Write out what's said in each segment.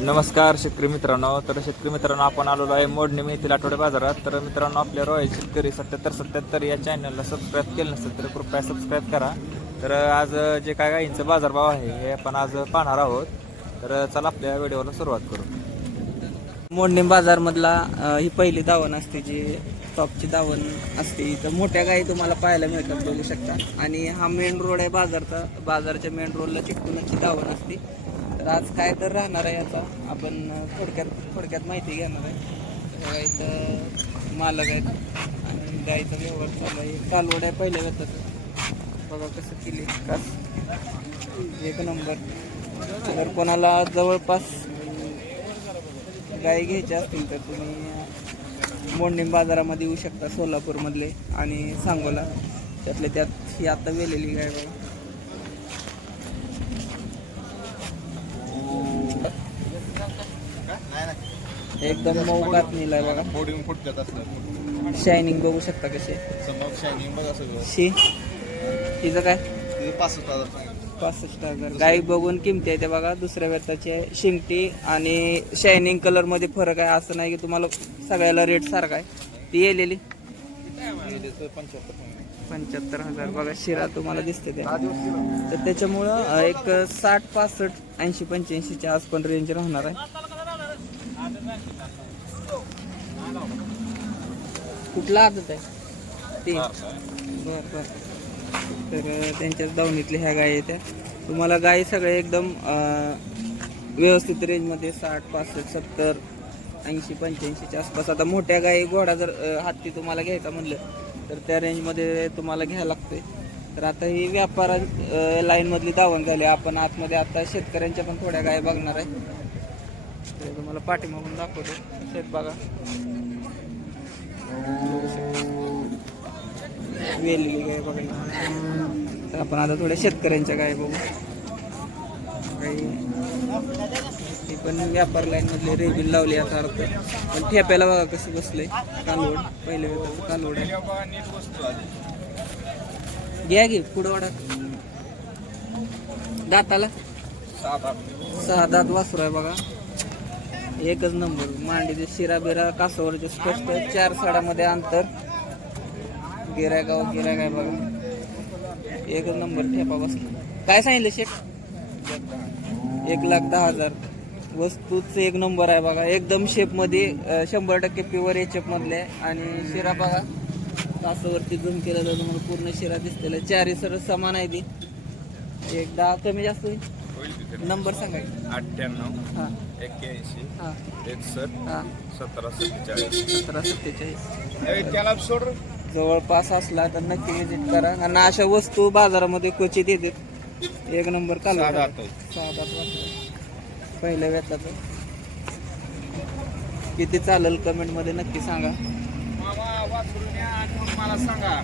नमस्कार शेतकरी मित्रांनो. तर शेतकरी मित्रांनो आपण आलेलो आहे मोडणे येथील आठवडे बाजारात. तर मित्रांनो आपल्या रॉयल शेतकरी सत्याहत्तर सत्याहत्तर या चॅनलला सबस्क्राईब केलं नसेल तर कृपया सबस्क्राईब करा. तर आज जे काय गाईंचं बाजारभाव आहे हे आपण आज पाहणार आहोत. तर चला आपल्या व्हिडिओला सुरुवात करू. मोडणी बाजारमधला ही पहिली दावण असते जी टॉपची दावण असते. इथं मोठ्या गायी तुम्हाला पाहायला मिळतात बघू शकता. आणि हा मेन रोड आहे बाजारचा. बाजारच्या मेन रोडला चिकटूनची दावण असते. तर आज काय तर राहणार आहे याचा आपण थोडक्यात थोडक्यात माहिती घेणार आहे. गाईचं मालक आहेत आणि गाईचा व्यवहार चालू आहे. कालवड आहे पहिल्या वेताचं बघा कसं केली. कास. एक नंबर. जर कोणाला जवळपास गाई घ्यायच्या असतील तर तुम्ही मोडणीम बाजारामध्ये येऊ शकता सोलापूरमधले आणि सांगोला. त्यातले त्यात ही आता वेलेली गाय बघा. एकदम मऊ कातणीला आहे बघा. बोर्डिंग फुटतात असलं शायनिंग बघू शकता कसे. समोर शायनिंग बघा सगळं. शी. तिचं काय? पासष्ट हजार. पासष्ट हजार. गाई बघून किमती आहे ते बघा. दुसऱ्या व्यर्थाची आहे शिंगटी आणि शायनिंग कलरमध्ये फरक आहे. असं नाही की तुम्हाला सगळ्याला रेट सारखा आहे. ती येलेली. पंच्याहत्तर हजार. बघा शिरा तुम्हाला दिसते ते. तर त्याच्यामुळं एक साठ पासष्ट ऐंशी पंच्याऐंशीच्या आसपास रेंज राहणार आहे. कुठला आदत आहे तीन बर बर. तर त्यांच्याच दावणीतल्या ह्या गायी आहेत त्या. तुम्हाला गायी सगळे एकदम व्यवस्थित रेंजमध्ये साठ पासष्ट सत्तर ऐंशी पंच्याऐंशीच्या आसपास. आता मोठ्या गायी घोडा जर हत्ती तुम्हाला घ्यायचा म्हणलं तर त्या रेंजमध्ये तुम्हाला घ्यायला लागते तर आता ही व्यापारा लाईनमधली दावण झाली. आपण आतमध्ये आता शेतकऱ्यांच्या पण थोड्या गायी बघणार आहे. ते तुम्हाला पाठीमागून दाखवतो. शेत बघा. वेलगी गाय बघा. तर आपण आता थोड्या शेतकऱ्यांच्या गाय बघू. काही पण व्यापार लाईन मधले रेबिल लावली याचा अर्थ. पण ठेप्याला बघा कसं बसलंय. कालवड. पहिले वेळेचं कालवड आहे. घ्या घे पुढं वाडा दाताला? सहा दात वासरू आहे बघा. एकच नंबर. मांडीचे शिरा बिरा कासावरचे स्पष्ट चार साड्यामध्ये अंतर. गिरायगाव गिरायगाय बघा. एकच नंबर ठेपा बसला. काय सांगितलं शेख एक लाख दहा हजार. वस्तूच एक नंबर आहे बघा. एकदम शेपमध्ये शंभर टक्के प्युअर एचएफ मधले आणि शिरा बघा. कासावरती झूम केलं जातो तुम्हाला पूर्ण शिरा दिसतेला. आहे. चारही सर समान आहे ती. एक दहा कमी जास्त होईल. नंबर सांगा की. अठ्ठ्याण्णव हा. एक्क्याऐंशी हा. एकसष्ट हा. सतरा सत्तेचाळीस. सतरा सत्तेचाळीस. त्याला सोड जवळपास असला तर नक्की विजिट करा. आणि अशा वस्तू बाजारामध्ये क्वचित येतात. एक नंबर काल दात आहेत. पहिल्या वेताचं किती चालेल कमेंटमध्ये नक्की सांगा. मामा वासरून या आणि मग मला सांगा.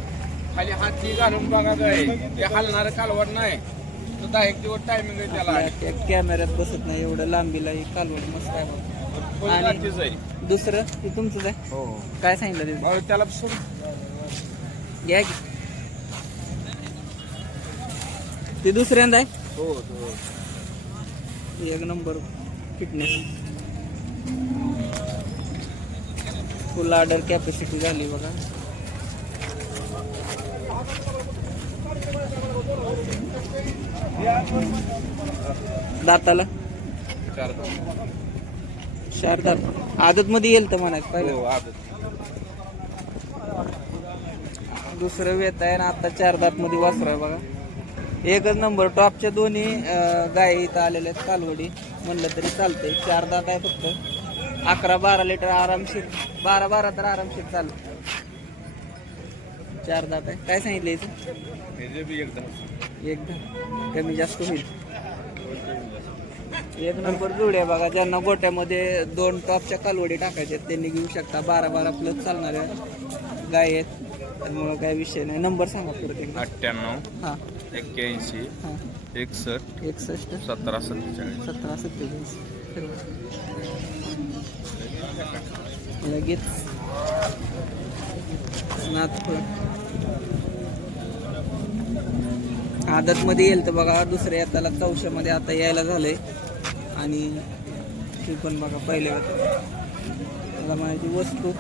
खाली हाती घालून बघा काय ते हलणार कालवड नाही. तो दहा एक दिवस टायमिंग आहे त्याला. आपल्या त्या कॅमेऱ्यात बसत नाही एवढं लांबीला ही कालवड मस्त आहे बघा. फुल आणि- गाठीच आहे. दुसरं ते तुमचंच आहे? हो. काय सांगितलं भाऊ, त्याला सोड. घ्या की. ते दुसऱ्यांदा आहे? हो हो. एक number fitness full order capacity झाली बघा. दाताला? चार दात. चार दात. आदत मध्ये येईल तर म्हणायचं हो पाहिजे. दुसरं वेत आहे ना आता चार दात मध्ये वासरू आहे बघा. एकच नंबर टॉपच्या दोन्ही गायी इथं आलेल्या आहेत कालवडी. म्हणलं तरी चालतंय. चार दात आहे फक्त. अकरा बारा लिटर आरामशीर बारा बारा तर आरामशीर चालत चार दात आहे. काय सांगितलं इथं? एकदम कमी जास्त होईल. एक नंबर जोडी आहे बघा. ज्यांना गोट्यामध्ये दोन टॉपच्या कालवडी टाकायच्या आहेत त्यांनी घेऊ शकता. बारा बारा प्लस चालणाऱ्या गाय आहेत. त्यामुळं काय विषय नाही. नंबर सांगा पुढे एकदा अठ्ठ्याण्णव हां. एक्क्याऐंशी हां. एकसष्ट एकसष्ट. सतरा सत्तेचाळीस. सतरा सत्तेचाळीस. लगेच. नाथफळ आदतमध्ये येईल तर बघा दुसऱ्या येताला चौशामध्ये आता यायला झालंय. आणि ही पण बघा पहिल्या मला म्हणायची वस्तू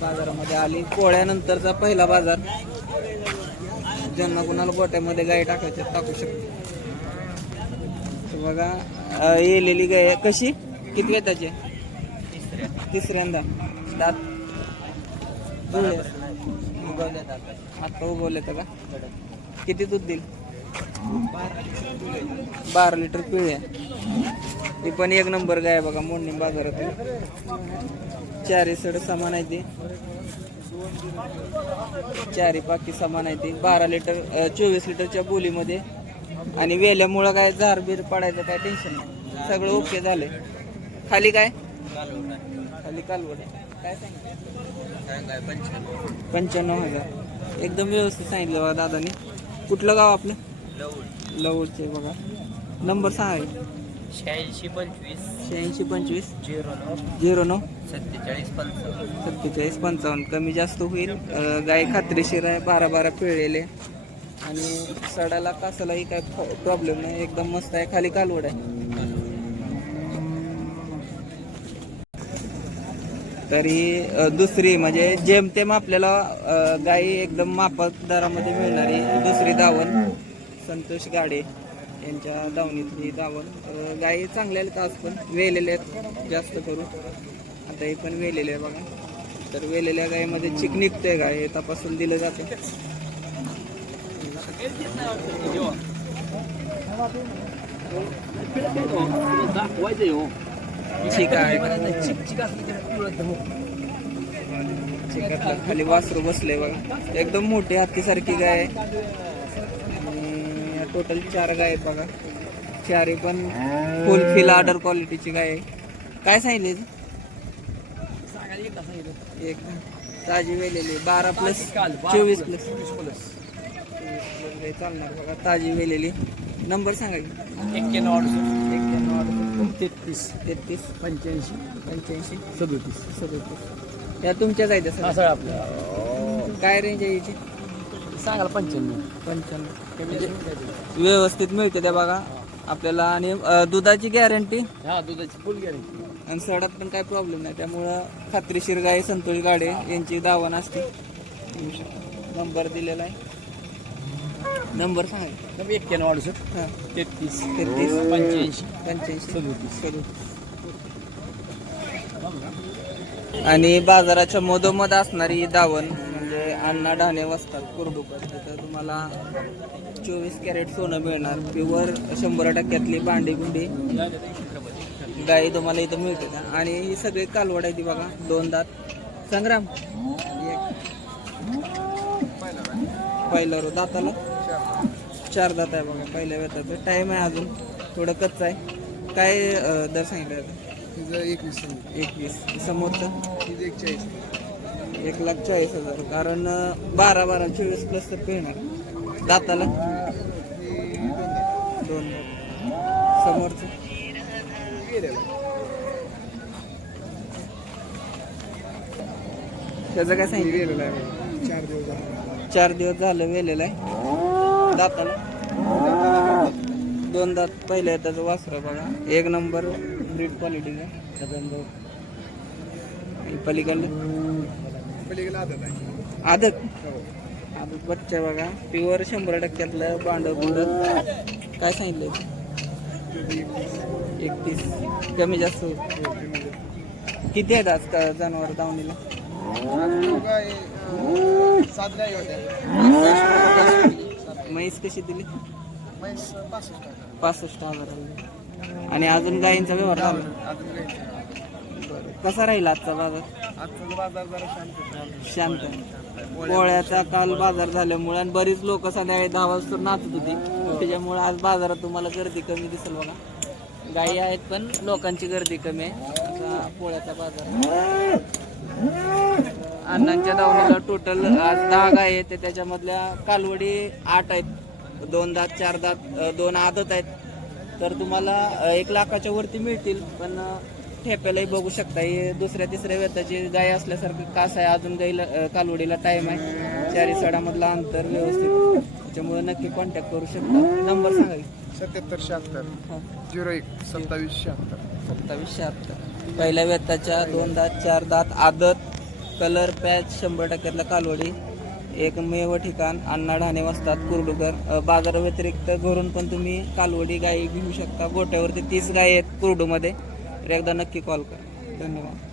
बाजारामध्ये आली. पोळ्यानंतरचा पहिला बाजार. ज्यांना कुणाला गोट्यामध्ये गाय टाकायच्या टाकू शकतो. तर बघा येलेली गाय कशी? किती त्याची तिसऱ्यांदा. दात? जुळले. आता उगवले तर का? किती दूध देईल? बारा लिटर पिळे ती पण एक नंबर गाय बघा मोडणी बाजारात चारी सड सामान आहे ती. चारी पाकी सामान आहे ती. बारा लिटर चोवीस लिटरच्या बोलीमध्ये. आणि वेल्यामुळं काय झार बीर पडायचं काय टेन्शन नाही. सगळं ओके झालंय. खाली काय? खाली कालवड काय सांगितलं? पंच्याण्णव हजार. एकदम व्यवस्थित सांगितलं बघा दादानी. कुठलं गाव आपलं? लवडचे बघा. नंबर सांगा शहाऐंशी पंचवीस. शहाऐंशी पंचवीस. झिरो नऊ. झिरो नऊ. सत्तेचाळीस पंचावन्न. सत्तेचाळीस पंचावन्न. कमी जास्त होईल. अं, गाय खात्रीशीर आहे. बारा बारा पिळलेले. आणि सडाला कासालाही काय प्रॉब्लेम नाही. एकदम मस्त आहे. खाली कालवड आहे. तरी अ, दुसरी म्हणजे जेमतेम आपल्याला अ, गाई एकदम माफक दरामध्ये मिळणारी दुसरी दावण संतोष गाडे यांच्या दावणीतली दावण. अ, गाई चांगल्या आहेत आज पण. वेलेल्या आहेत. जास्त करून. आता हे पण वेलेले आहे बघा. तर वेलेल्या गायीमध्ये चिक निघते गाय हे तपासून दिलं जातं ठीक आहे. खाली वासरू बसले बघा. एकदम मोठी हत्तीसारखी गाय आहे. टोटल चार गाय आहेत बघा. चारही पण फुल फिल ऑर्डर क्वालिटीची गाय आहे. काय सांगितले? एक. ताजी वेलेली बारा प्लस चोवीस प्लस चालणार बघा. ताजी वेलेली. नंबर सांगा की. एक्क्याण्णव अडुसष्ट. एक्क्याण्णव अडुसष्ट, तेहतीस. तेहतीस. पंच्याऐंशी. पंच्याऐंशी. सदोतीस. सदोतीस. या तुमच्याच आहेत सर काय रेंज आहे याची? सांगाल पंच्याण्णव. पंच्याण्णव. म्हणजे व्यवस्थित मिळते त्या बघा. आपल्याला आणि अं, दुधाची गॅरंटी हा दुधाची फुल गॅरंटी आणि सडात पण काय प्रॉब्लेम नाही. त्यामुळं खात्रीशीर गाय संतोष गाडे यांची दावण असते. नंबर दिलेला आहे. नंबर सांगा. एक्क्याण्णव अडुसष्ट. हां. तेहतीस. तेहतीस. पंच्याऐंशी. पंच्याऐंशी. सदोतीस. सदोतीस. आणि बाजाराच्या मधोमध असणारी दावण अण्णा ढाणे वसतात कुर्डुकर तिथं तुम्हाला चोवीस कॅरेट सोनं मिळणार. प्युअर शंभर टक्क्यातली भांडी गुंडी गाई तुम्हाला इथं मिळते का? आणि ही सगळी कालवड आहे ती बघा. दोन दात. संग्राम एक. पहिला रो दाताला. चार दात आहे बघा. पहिल्या वेताचं टाईम आहे अजून. थोडं कच्चं आहे. काय दर सांगितलं आता? एकवीस. समोरचं? एक लाख चाळीस हजार. कारण बारा बारा चोवीस प्लस तर पिळणार दाताला. दोन. समोरचं. त्याचं काय सांगितलं? चार दिवस झालं. वेलेलं आहे. दाताला. दोन दात पहिले त्याचं वासर बघा. एक नंबर ब्रीड क्वालिटीचा त्याच्यानंतर. पलीकडलं आदत आदत? बच्चा बघा. प्युअर शंभर टक्क्यातलं बांडव बुंड. काय सांगितलं एकतीस. कमी जास्त होईल. किती आहेत आज का जनावर दावणीला? म्हैस कशी दिली? पासष्ट हजार. आणि अजून गायींचा व्यवहार. कसा राहील आजचा बाजार? शांत पोळ्याचा काल बाजार झाल्यामुळे आणि बरीच लोक संध्याकाळी दहा वाजता नाचत होती. त्याच्यामुळे आज बाजारात तुम्हाला गर्दी कमी दिसेल बघा. गायी आहेत पण लोकांची गर्दी कमी आहे. पोळ्याचा बाजार अण्णांच्या दावणीला टोटल आज दहा गाय आहेत. त्याच्यामधल्या कालवडी आठ आहेत. दोन दात चार दात दोन आदत आहेत. तर तुम्हाला एक लाखाच्या वरती मिळतील. पण ठेप्यालाही बघू शकता. हे दुसऱ्या तिसऱ्या वेताची गाय असल्यासारखं कास आहे. अजून गाईला अ, कालवडीला टाइम आहे. चारी सडामधला अंतर व्यवस्थित. त्याच्यामुळे नक्की कॉन्टॅक्ट करू शकता. नंबर सांगा की. सत्याहत्तर शहात्तर. हा. झिरो एक सत्तावीस शहात्तर. सत्तावीस शहात्तर. पहिल्या वेताच्या दोन दात चार दात आदत कलर पॅच शंभर टक्क्यातला कालवडी. एकमेव ठिकाण अण्णा ढाणे वाजतात कुर्डुकर. अ, बाजाराव्यतिरिक्त घरून पण तुम्ही कालवडी गायी घेऊ शकता. गोट्यावरती तीस गायी आहेत कुर्डूमध्ये. तर एकदा नक्की कॉल करा. धन्यवाद.